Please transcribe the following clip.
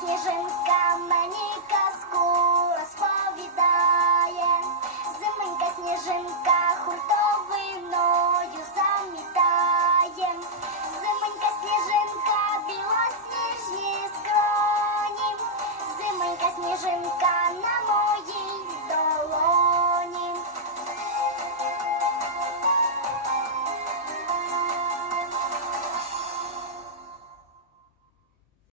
снежинка мне